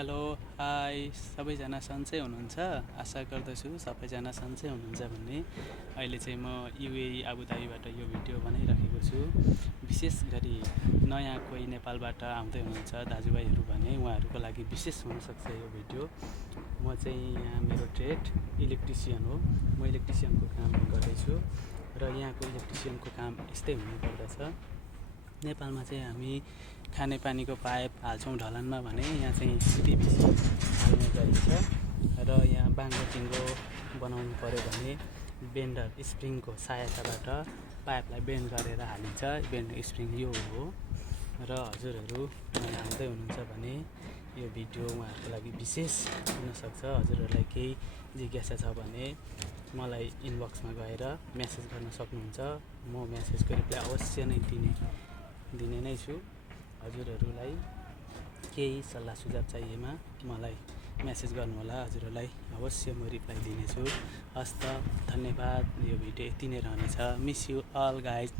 Hello hi सबैजना सन्चै हुनुहुन्छ। आशा गर्दछु सबैजना सन्चै हुनुहुन्छ भन्ने। अहिले चाहिँ म युएई आबुधाबीबाट यो भिडियो बनाइरहेको छु। विशेष गरी नयाँ कोही नेपालबाट आउँदै हुनुहुन्छ दाजुभाइहरू भने उहाँहरूको लागि विशेष हुनसक्छ यो भिडियो। म चाहिँ यहाँ मेरो ट्रेड इलेक्ट्रिसियन हो। म इलेक्ट्रिसियनको काम गर्दैछु र यहाँको इलेक्ट्रिसियनको काम यस्तै हुनुपर्दछ। नेपालमा चाहिँ हामी खानेपानीको पाइप हाल्छौँ ढलानमा भने यहाँ चाहिँ पिभिसी हाल्ने गरिन्छ र यहाँ बाङ्गो टिङ्गो बनाउनु पर्यो भने बेन्डर स्प्रिङको सहायताबाट पाइपलाई बेन्ड गरेर हालिन्छ। बेन्ड स्प्रिङ यो हो र हजुरहरू आउँदै हुनुहुन्छ भने यो भिडियो उहाँहरूको लागि विशेष हुनसक्छ। हजुरहरूलाई केही जिज्ञासा छ भने मलाई इनबक्समा गएर मेसेज गर्न सक्नुहुन्छ। म मेसेजको रिप्लाई अवश्य नै दिने नै छु। हजुरहरूलाई केही सल्लाह सुझाव चाहिएमा मलाई मेसेज गर्नुहोला। हजुरहरूलाई अवश्य म रिप्लाई दिनेछु। हस्त धन्यवाद। यो भिडियो यति नै रहनेछ। Miss you all guys.